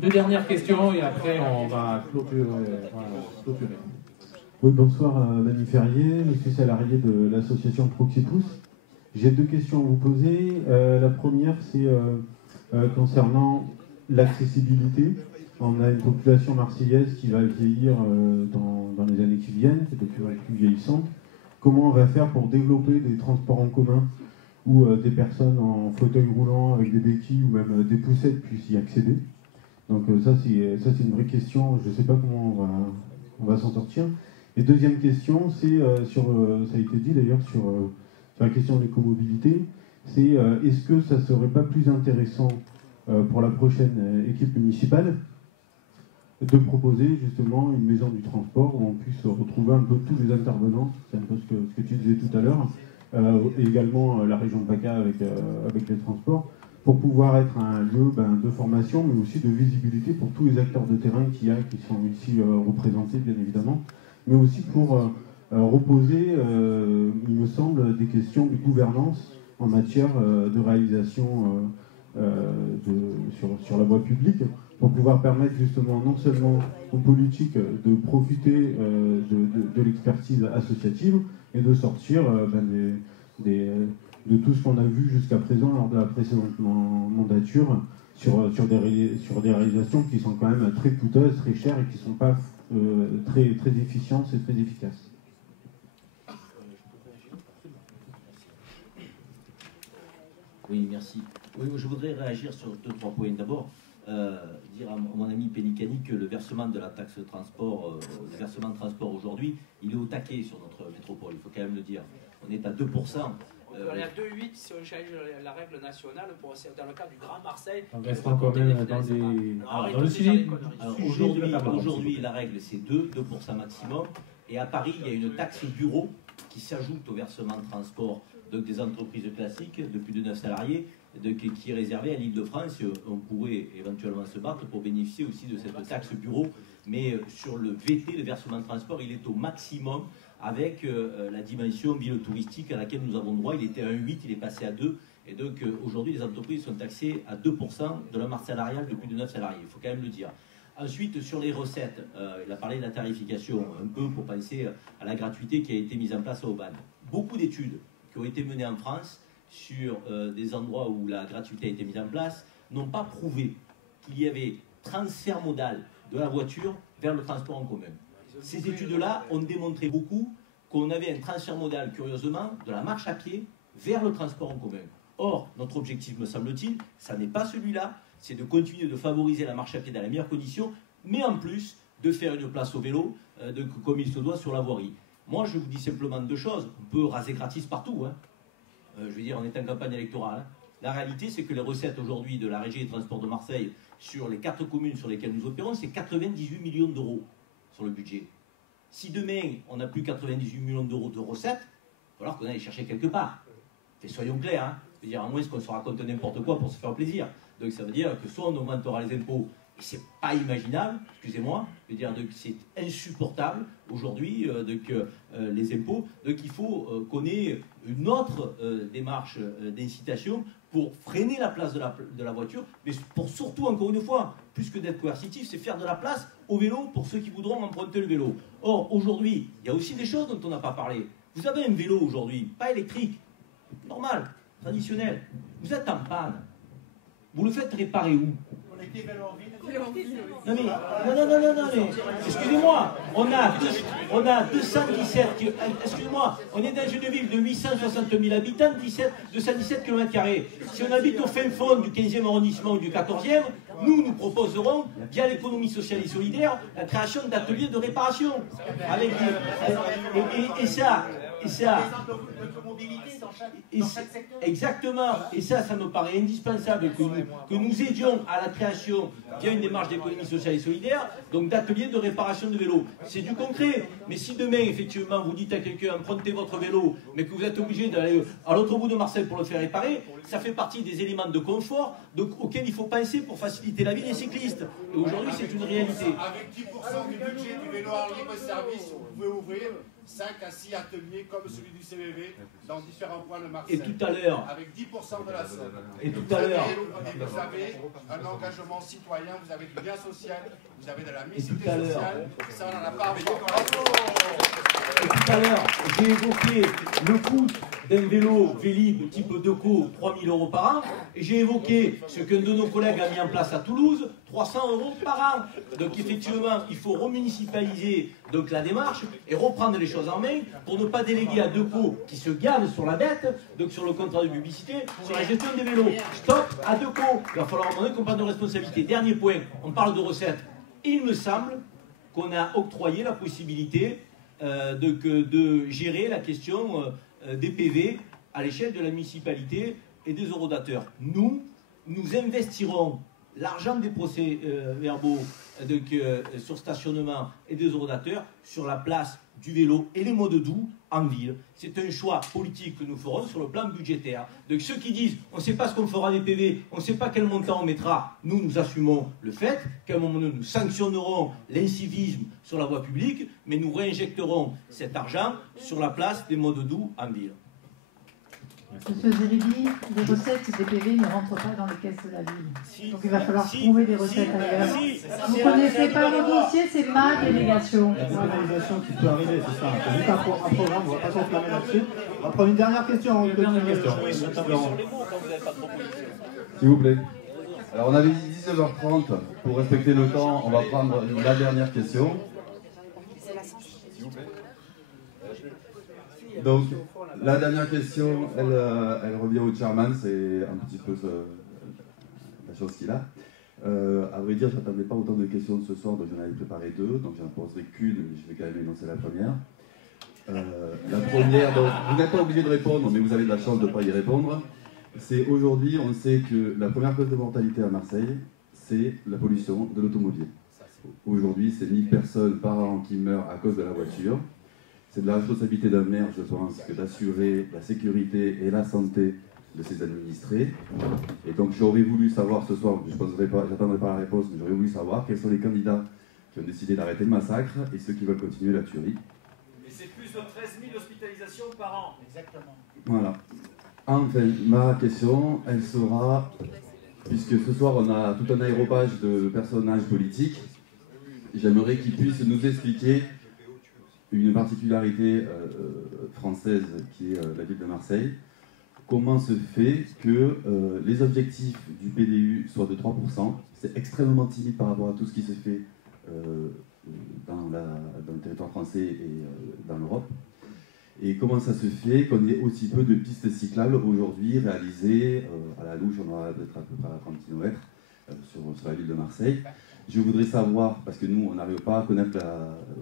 Deux dernières questions et après on va clôturer. Oui, bonsoir, Manu Ferrier, je suis salarié de l'association Proxipus. J'ai deux questions à vous poser. La première, c'est concernant l'accessibilité. On a une population marseillaise qui va vieillir dans les années qui viennent, c'est de plus en plus vieillissante. Comment on va faire pour développer des transports en commun où des personnes en fauteuil roulant avec des béquilles ou même des poussettes puissent y accéder? Donc ça c'est une vraie question, je ne sais pas comment on va s'en sortir. Et deuxième question, c'est ça a été dit d'ailleurs sur la question de l'écomobilité, c'est est-ce que ça ne serait pas plus intéressant pour la prochaine équipe municipale de proposer justement une maison du transport où on puisse retrouver un peu tous les intervenants, c'est un peu ce que tu disais tout à l'heure, et également la région PACA avec les transports, pour pouvoir être un lieu de formation, mais aussi de visibilité pour tous les acteurs de terrain qu'il y a, qui sont ici représentés bien évidemment, mais aussi pour reposer, il me semble, des questions de gouvernance en matière de réalisation sur la voie publique, pour pouvoir permettre justement non seulement aux politiques de profiter de l'expertise associative et de sortir de tout ce qu'on a vu jusqu'à présent lors de la précédente mandature sur des réalisations qui sont quand même très coûteuses, très chères et qui ne sont pas très efficientes et très efficaces. Oui, merci. Oui, je voudrais réagir sur 2-3 points. D'abord, dire à mon ami Pénicani que le versement de la taxe de transport, le versement de transport aujourd'hui, il est au taquet sur notre métropole, il faut quand même le dire. On est à 2%. On est à 2,8 si on change la règle nationale dans le cas du Grand Marseille. On reste quand même dans le sujet. Aujourd'hui, la règle c'est 2% maximum. Et à Paris, il y a une taxe bureau qui s'ajoute au versement de transport des entreprises classiques de plus de 9 salariés, qui est réservée à l'Île-de-France. On pourrait éventuellement se battre pour bénéficier aussi de cette taxe bureau. Mais sur le VT, le versement de transport, il est au maximum avec la dimension ville touristique à laquelle nous avons droit. Il était à 1,8, il est passé à 2. Et donc aujourd'hui, les entreprises sont taxées à 2% de leur masse salariale de plus de 9 salariés. Il faut quand même le dire. Ensuite, sur les recettes, il a parlé de la tarification, un peu pour penser à la gratuité qui a été mise en place à Aubagne. Beaucoup d'études qui ont été menées en France sur des endroits où la gratuité a été mise en place n'ont pas prouvé qu'il y avait transfert modal de la voiture vers le transport en commun. Ces études-là ont démontré beaucoup qu'on avait un transfert modal, curieusement, de la marche à pied vers le transport en commun. Or, notre objectif, me semble-t-il, ça n'est pas celui-là, c'est de continuer de favoriser la marche à pied dans les meilleures conditions, mais en plus de faire une place au vélo comme il se doit sur la voirie. Moi, je vous dis simplement deux choses. On peut raser gratis partout. Hein. Je veux dire, on est en campagne électorale. Hein. La réalité, c'est que les recettes aujourd'hui de la Régie des Transports de Marseille sur les 4 communes sur lesquelles nous opérons, c'est 98 millions d'euros sur le budget. Si demain, on n'a plus 98 millions d'euros de recettes, il va falloir qu'on aille chercher quelque part. Et soyons clairs, hein. Je veux dire, à moins qu'on se raconte n'importe quoi pour se faire plaisir. Donc ça veut dire que soit on augmentera les impôts, et c'est pas imaginable, excusez-moi, je veux dire que c'est insupportable aujourd'hui les impôts. Donc il faut qu'on ait une autre démarche d'incitation pour freiner la place de la voiture, mais pour surtout, encore une fois, plus que d'être coercitif, c'est faire de la place au vélo pour ceux qui voudront emprunter le vélo. Or, aujourd'hui, il y a aussi des choses dont on n'a pas parlé. Vous avez un vélo aujourd'hui, pas électrique, normal, traditionnel. Vous êtes en panne. Vous le faites réparer où? Non, mais excusez-moi, on a 217, excusez-moi, on est dans une ville de 860 000 habitants, 217 km². Si on habite au fin fond du 15e arrondissement ou du 14e, nous proposerons, via l'économie sociale et solidaire, la création d'ateliers de réparation. Et ça, Et ça, d'automobilité dans chaque secteur. exactement. Et ça me paraît indispensable que nous aidions à la création, via une démarche d'économie sociale et solidaire, donc d'ateliers de réparation de vélos. C'est du concret. Mais si demain, effectivement, vous dites à quelqu'un, empruntez votre vélo, mais que vous êtes obligé d'aller à l'autre bout de Marseille pour le faire réparer, ça fait partie des éléments de confort auxquels il faut penser pour faciliter la vie des cyclistes. Et aujourd'hui, c'est une réalité. Avec 10% du budget du vélo en libre service, vous pouvez ouvrir 5 à 6 ateliers comme celui du CVV dans différents points de Marseille. Et tout à l'heure. Avec 10% de la somme. Et tout à l'heure. Vous avez un engagement citoyen, vous avez du lien social, vous avez de la Et mixité tout à l'heure. sociale. Ça, on n'en a pas. Et tout à l'heure, j'ai évoqué le coût d'un vélo Vélib type Deco, 3 000 € par an, et j'ai évoqué ce qu'un de nos collègues a mis en place à Toulouse, 300 € par an. Donc effectivement, il faut remunicipaliser donc, la démarche et reprendre les choses en main pour ne pas déléguer à Deco qui se gave sur la dette, donc sur le contrat de publicité, sur la gestion des vélos. Stop à Deco. Il va falloir à un moment donné qu'on prenne de responsabilité. Dernier point, on parle de recettes. Il me semble qu'on a octroyé la possibilité de gérer la question des PV à l'échelle de la municipalité et des eurodateurs. Nous investirons l'argent des procès-verbaux sur stationnement et des eurodateurs sur la place du vélo et les modes doux en ville. C'est un choix politique que nous ferons sur le plan budgétaire. Donc ceux qui disent on ne sait pas ce qu'on fera des PV, on ne sait pas quel montant on mettra, nous assumons le fait qu'à un moment donné nous sanctionnerons l'incivisme sur la voie publique, mais nous réinjecterons cet argent sur la place des modes doux en ville. Monsieur Zeribi, les recettes des PV ne rentrent pas dans les caisses de la ville. Donc il va falloir trouver des recettes ailleurs. Vous ne connaissez pas le dossier, c'est ma délégation. La décentralisation qui peut arriver, c'est ça. C'est juste un programme, on ne va pas s'enflammer là-dessus. On va prendre une dernière question. S'il vous plaît. Alors on avait dit 19h30 pour respecter le temps, on va prendre la dernière question. S'il vous plaît. Donc, la dernière question, elle revient au chairman, c'est un petit peu la chose qu'il a. À vrai dire, je n'attendais pas autant de questions ce soir, donc j'en avais préparé 2, donc j'en poserai qu'une, je vais quand même énoncer la première. La première, donc, vous n'êtes pas obligé de répondre, mais vous avez de la chance de ne pas y répondre. C'est aujourd'hui, on sait que la première cause de mortalité à Marseille, c'est la pollution de l'automobile. Aujourd'hui, c'est 1000 personnes par an qui meurent à cause de la voiture. C'est de la responsabilité d'un maire, je pense, que d'assurer la sécurité et la santé de ses administrés. Et donc j'aurais voulu savoir ce soir, je n'attendrai pas la réponse, mais j'aurais voulu savoir quels sont les candidats qui ont décidé d'arrêter le massacre et ceux qui veulent continuer la tuerie. Et c'est plus de 13 000 hospitalisations par an. Exactement. Voilà. Enfin, ma question, elle sera, puisque ce soir on a tout un aéropage de personnages politiques, j'aimerais qu'ils puissent nous expliquer une particularité française qui est la ville de Marseille. Comment se fait que les objectifs du PDU soient de 3%? C'est extrêmement timide par rapport à tout ce qui se fait dans le territoire français et dans l'Europe. Et comment ça se fait qu'on ait aussi peu de pistes cyclables aujourd'hui réalisées à la louche, on aura peut-être à peu près à 30 km sur la ville de Marseille. Je voudrais savoir, parce que nous, on n'arrive pas à connaître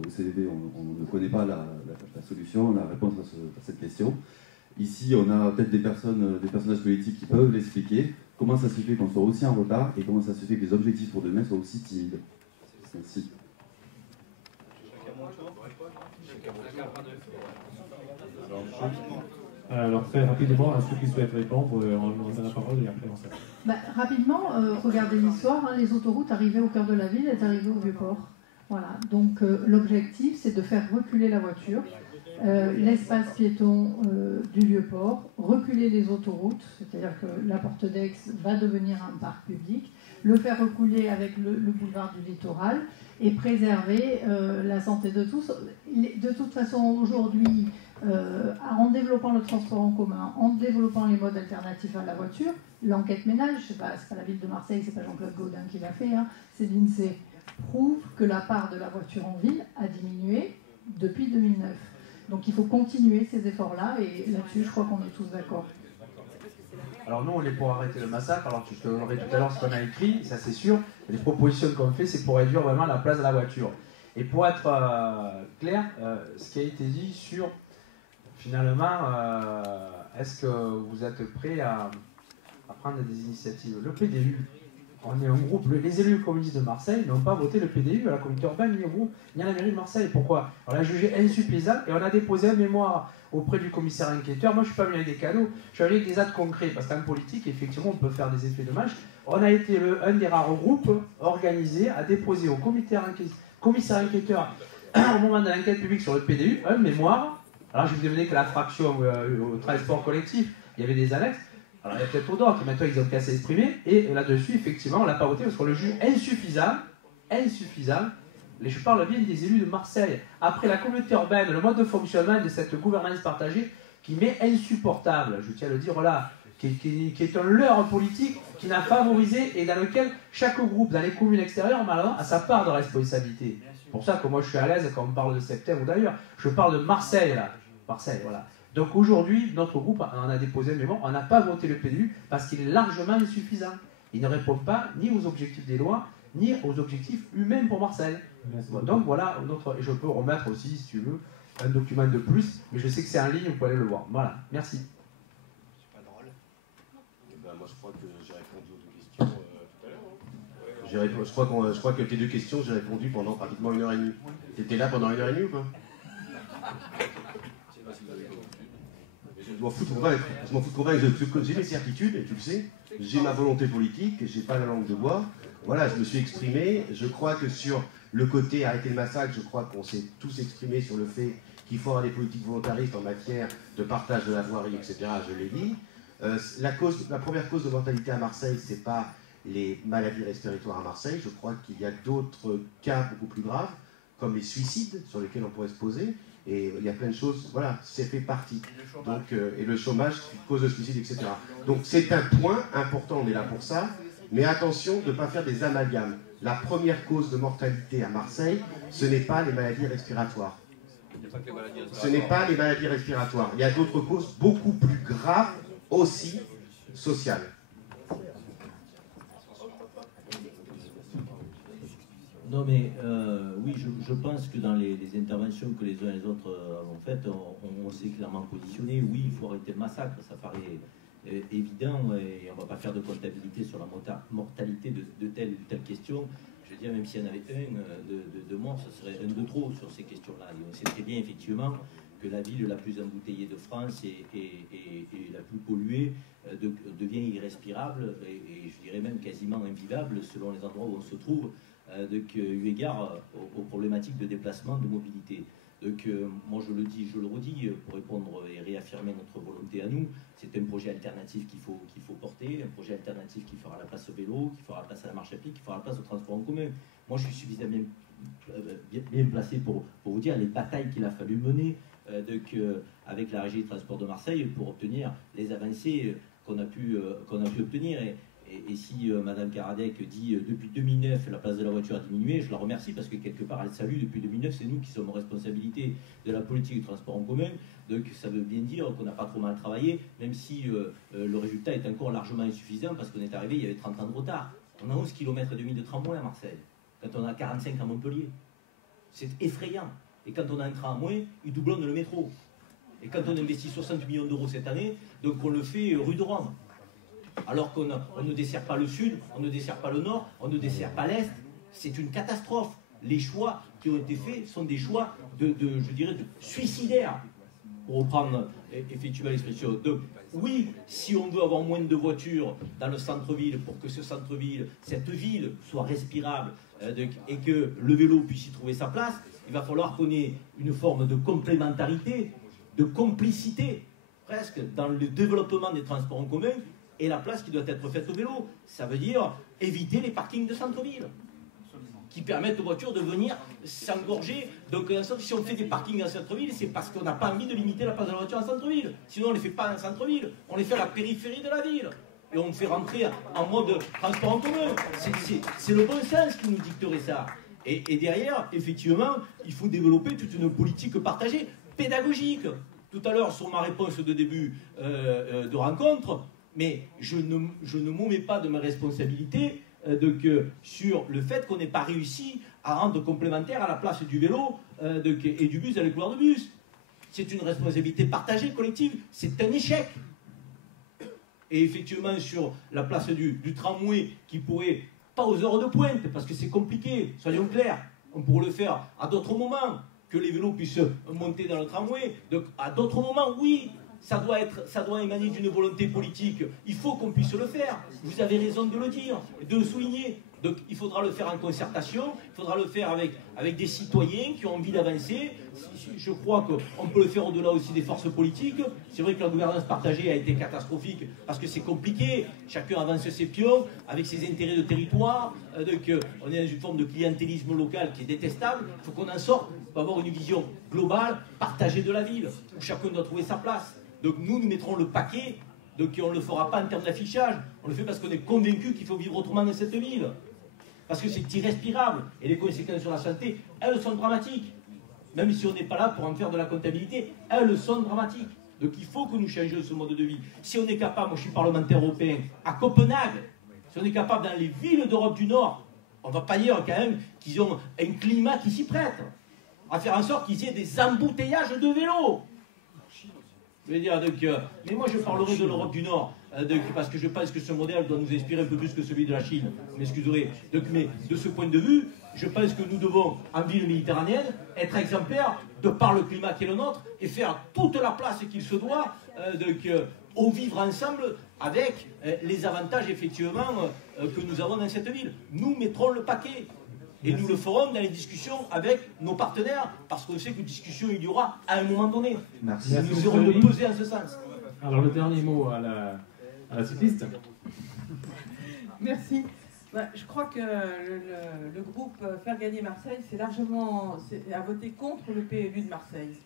au CDD, on ne connaît pas la solution, la réponse à cette question. Ici, on a peut-être des personnages politiques qui peuvent l'expliquer. Comment ça se fait qu'on soit aussi en retard et comment ça se fait que les objectifs pour demain soient aussi timides? Merci. Alors très rapidement, à ceux qui souhaitent répondre, on donne la parole et après on s'arrête. Rapidement, regardez l'histoire, hein, les autoroutes arrivaient au cœur de la ville, elles arrivaient au Vieux-Port. Voilà, donc l'objectif c'est de faire reculer la voiture, l'espace piéton du Vieux-Port, reculer les autoroutes, c'est-à-dire que la Porte d'Aix va devenir un parc public, le faire reculer avec le boulevard du Littoral et préserver la santé de tous. De toute façon, aujourd'hui, en développant le transport en commun, en développant les modes alternatifs à la voiture, l'enquête ménage, c'est pas la ville de Marseille, c'est pas Jean-Claude Gaudin qui l'a fait, hein, c'est l'INSEE, prouve que la part de la voiture en ville a diminué depuis 2009. Donc il faut continuer ces efforts-là et là-dessus, je crois qu'on est tous d'accord. Alors nous, on est pour arrêter le massacre. Alors je te donnerai tout à l'heure ce qu'on a écrit, ça c'est sûr. Les propositions qu'on fait, c'est pour réduire vraiment la place de la voiture. Et pour être clair, ce qui a été dit sur finalement, est-ce que vous êtes prêts à prendre des initiatives? Le PDU, on est un groupe, les élus communistes de Marseille n'ont pas voté le PDU à la communauté urbaine, ni au groupe, ni à la mairie de Marseille. Pourquoi? On l'a jugé insuffisant et on a déposé un mémoire auprès du commissaire enquêteur. Moi, je ne suis pas venu avec des cadeaux, je suis venu avec des actes concrets, parce qu'en politique, effectivement, on peut faire des effets de match. On a été un des rares groupes organisés à déposer au commissaire enquêteur, au moment de l'enquête publique sur le PDU, un mémoire. Alors, je vais vous donner que la fraction au transport collectif, il y avait des annexes. Alors, il y a peut-être d'autres, maintenant, ils ont qu'à s'exprimer. Et là-dessus, effectivement, on ne l'a pas voté parce qu'on le juge insuffisant. Je parle bien des élus de Marseille. Après la communauté urbaine, le mode de fonctionnement de cette gouvernance partagée qui m'est insupportable, je tiens à le dire là, qui est un leurre politique qui n'a favorisé et dans lequel chaque groupe, dans les communes extérieures, malheureusement, a sa part de responsabilité. C'est pour ça que moi je suis à l'aise quand on parle de Septembre ou d'ailleurs. Je parle de Marseille là. Marseille, voilà. Donc aujourd'hui, notre groupe en a déposé un mémoire, on n'a pas voté le PDU parce qu'il est largement insuffisant. Il ne répond pas ni aux objectifs des lois, ni aux objectifs humains pour Marseille. Donc voilà, je peux remettre aussi, si tu veux, un document de plus, mais je sais que c'est en ligne, vous pouvez aller le voir. Voilà, merci. C'est pas drôle. Moi je crois que j'ai répondu aux deux questions tout à l'heure. Je crois que tes deux questions, j'ai répondu pendant pratiquement 1h30. Tu étais là pendant 1h30 ou pas? Je m'en fous de convaincre, j'ai mes certitudes, et tu le sais, j'ai ma volonté politique, j'ai pas la langue de bois, voilà, je me suis exprimé, je crois que sur le côté arrêter le massacre, je crois qu'on s'est tous exprimés sur le fait qu'il faut avoir des politiques volontaristes en matière de partage de la voirie, etc., je l'ai dit. La première cause de mortalité à Marseille, c'est pas les maladies respiratoires à Marseille, je crois qu'il y a d'autres cas beaucoup plus graves, comme les suicides, sur lesquels on pourrait se poser. Et il y a plein de choses, voilà, c'est fait partie. Donc, et le chômage, cause de suicide, etc. Donc c'est un point important, on est là pour ça. Mais attention de ne pas faire des amalgames. La première cause de mortalité à Marseille, ce n'est pas les maladies respiratoires. Ce n'est pas les maladies respiratoires. Il y a d'autres causes beaucoup plus graves aussi, sociales. Non mais oui, je pense que dans les interventions que les uns et les autres avons faites, on s'est clairement positionné. Oui, il faut arrêter le massacre, ça paraît évident et on ne va pas faire de comptabilité sur la mortalité de telle ou telle question. Je veux dire, même s'il y en avait un de mort, ce serait un de trop sur ces questions-là. Et on sait très bien effectivement que la ville la plus embouteillée de France et la plus polluée devient irrespirable et je dirais même quasiment invivable selon les endroits où on se trouve. Eu égard aux problématiques de déplacement, de mobilité. Donc moi je le dis, je le redis, pour répondre et réaffirmer notre volonté à nous, c'est un projet alternatif qu'il faut porter, un projet alternatif qui fera la place au vélo, qui fera la place à la marche à pied, qui fera la place au transport en commun. Moi je suis suffisamment bien placé pour vous dire les batailles qu'il a fallu mener avec la Régie des Transports de Marseille pour obtenir les avancées qu'on a pu obtenir. Et si Mme Karadec dit depuis 2009 la place de la voiture a diminué, je la remercie parce que quelque part elle salue depuis 2009, c'est nous qui sommes en responsabilité de la politique du transport en commun. Donc ça veut bien dire qu'on n'a pas trop mal travaillé, même si le résultat est encore largement insuffisant parce qu'on est arrivé, il y avait 30 ans de retard. On a 11 km et demi de tramway à Marseille, quand on a 45 à Montpellier. C'est effrayant. Et quand on a un tramway, il doublonne le métro. Et quand on investit 60 millions d'euros cette année, donc on le fait rue de Rome. Alors qu'on ne dessert pas le sud, on ne dessert pas le nord, on ne dessert pas l'est, c'est une catastrophe. Les choix qui ont été faits sont des choix je dirais, suicidaires, pour reprendre effectivement l'expression. Donc oui, si on veut avoir moins de voitures dans le centre-ville, pour que ce centre-ville, cette ville soit respirable et que le vélo puisse y trouver sa place, il va falloir qu'on ait une forme de complémentarité, de complicité, presque, dans le développement des transports en commun, et la place qui doit être faite au vélo. Ça veut dire éviter les parkings de centre-ville, qui permettent aux voitures de venir s'engorger. Donc si on fait des parkings en centre-ville, c'est parce qu'on n'a pas envie de limiter la place de la voiture en centre-ville. Sinon on ne les fait pas en centre-ville, on les fait à la périphérie de la ville. Et on fait rentrer en mode transport en commun. C'est le bon sens qui nous dicterait ça. Et derrière, effectivement, il faut développer toute une politique partagée, pédagogique. Tout à l'heure, sur ma réponse de début de rencontre, mais je ne m'omets pas de mes responsabilités sur le fait qu'on n'ait pas réussi à rendre complémentaire à la place du vélo et du bus dans les couloirs de bus. c'est une responsabilité partagée, collective, c'est un échec. Et effectivement, sur la place du tramway, qui pourrait, pas aux heures de pointe, parce que c'est compliqué, soyons clairs, on pourrait le faire à d'autres moments, que les vélos puissent monter dans le tramway. Donc, à d'autres moments, oui, ça doit émaner d'une volonté politique. Il faut qu'on puisse le faire. Vous avez raison de le dire, de le souligner. Donc, il faudra le faire en concertation, il faudra le faire avec des citoyens qui ont envie d'avancer. Je crois qu'on peut le faire au-delà aussi des forces politiques. C'est vrai que la gouvernance partagée a été catastrophique parce que c'est compliqué. Chacun avance ses pions avec ses intérêts de territoire. Donc, on est dans une forme de clientélisme local qui est détestable. Il faut qu'on en sorte pour avoir une vision globale, partagée de la ville, où chacun doit trouver sa place. Donc, nous mettrons le paquet. Donc, on ne le fera pas en termes d'affichage. On le fait parce qu'on est convaincu qu'il faut vivre autrement dans cette ville. Parce que c'est irrespirable. Et les conséquences sur la santé, elles sont dramatiques. Même si on n'est pas là pour en faire de la comptabilité, elles sont dramatiques. Donc il faut que nous changions ce mode de vie. Si on est capable, moi je suis parlementaire européen, à Copenhague, si on est capable dans les villes d'Europe du Nord, on ne va pas dire quand même qu'ils ont un climat qui s'y prête, à faire en sorte qu'ils aient des embouteillages de vélos. Je veux dire, donc, mais moi je parlerai de l'Europe du Nord. Parce que je pense que ce modèle doit nous inspirer un peu plus que celui de la Chine. Vous m'excuserez. Mais de ce point de vue, je pense que nous devons, en ville méditerranéenne, être exemplaires de par le climat qui est le nôtre et faire toute la place qu'il se doit au vivre ensemble avec les avantages effectivement que nous avons dans cette ville. Nous mettrons le paquet. Et nous le ferons dans les discussions avec nos partenaires, parce qu'on sait que discussion il y aura à un moment donné. Merci. Nous serons de peser en ce sens. Alors le dernier mot à la cycliste. Merci. Je crois que le groupe Faire gagner Marseille a voté contre le PLU de Marseille.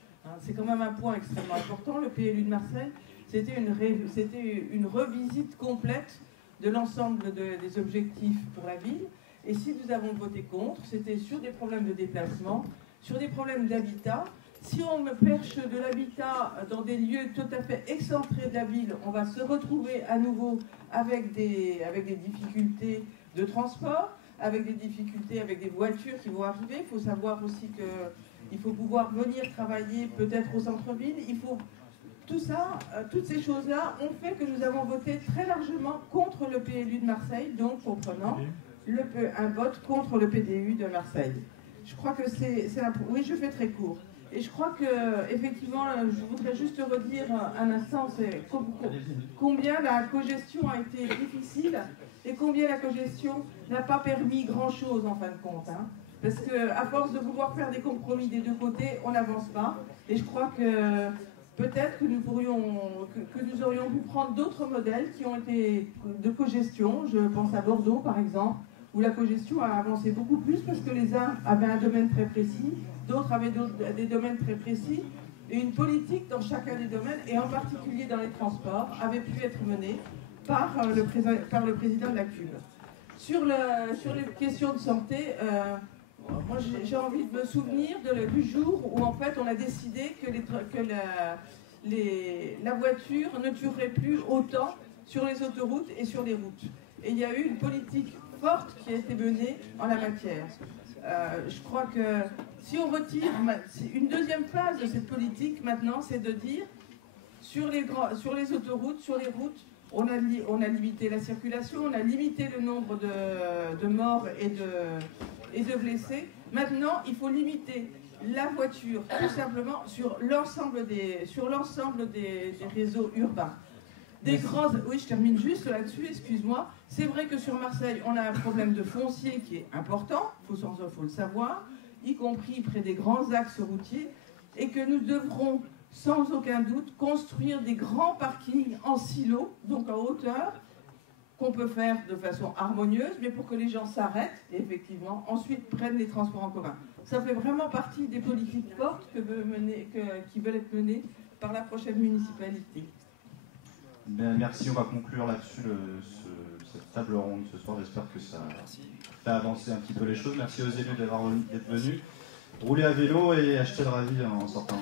C'est quand même un point extrêmement important. Le PLU de Marseille, c'était une revisite complète de l'ensemble des objectifs pour la ville. Et si nous avons voté contre, c'était sur des problèmes de déplacement, sur des problèmes d'habitat. Si on me perche de l'habitat dans des lieux tout à fait excentrés de la ville, on va se retrouver à nouveau avec des difficultés de transport, avec des difficultés avec des voitures qui vont arriver. Il faut savoir aussi qu'il faut pouvoir venir travailler peut-être au centre-ville. Il faut tout ça, toutes ces choses-là ont fait que nous avons voté très largement contre le PLU de Marseille, donc comprenant un vote contre le PDU de Marseille. Je crois que oui, je fais très court. Et je crois que, effectivement, je voudrais juste redire un instant, combien la cogestion a été difficile et combien la cogestion n'a pas permis grand-chose en fin de compte. Parce qu'à force de vouloir faire des compromis des deux côtés, on n'avance pas. Et je crois que peut-être que nous aurions pu prendre d'autres modèles qui ont été de cogestion. Je pense à Bordeaux, par exemple, où la cogestion a avancé beaucoup plus parce que les uns avaient un domaine très précis, d'autres avaient des domaines très précis, et une politique dans chacun des domaines, et en particulier dans les transports, avait pu être menée par le président de la CUB. Sur les questions de santé, moi j'ai envie de me souvenir du jour où en fait on a décidé que la voiture ne tuerait plus autant sur les autoroutes et sur les routes. Et il y a eu une politique forte qui a été menée en la matière. Je crois que si on retire une deuxième phase de cette politique maintenant, c'est de dire sur les autoroutes, sur les routes, on a limité la circulation, on a limité le nombre de morts et de blessés. Maintenant, il faut limiter la voiture tout simplement sur l'ensemble des réseaux urbains. Oui, je termine juste là-dessus, excuse-moi. C'est vrai que sur Marseille, on a un problème de foncier qui est important, il faut le savoir, y compris près des grands axes routiers, et que nous devrons sans aucun doute construire des grands parkings en silo, donc en hauteur, qu'on peut faire de façon harmonieuse, mais pour que les gens s'arrêtent et effectivement ensuite prennent les transports en commun. Ça fait vraiment partie des politiques fortes qui veulent être menées par la prochaine municipalité. Ben, merci, on va conclure là-dessus cette table ronde ce soir. J'espère que ça fait avancer un petit peu les choses. Merci aux élus d'être venus. Roulez à vélo et achetez le ravi en sortant.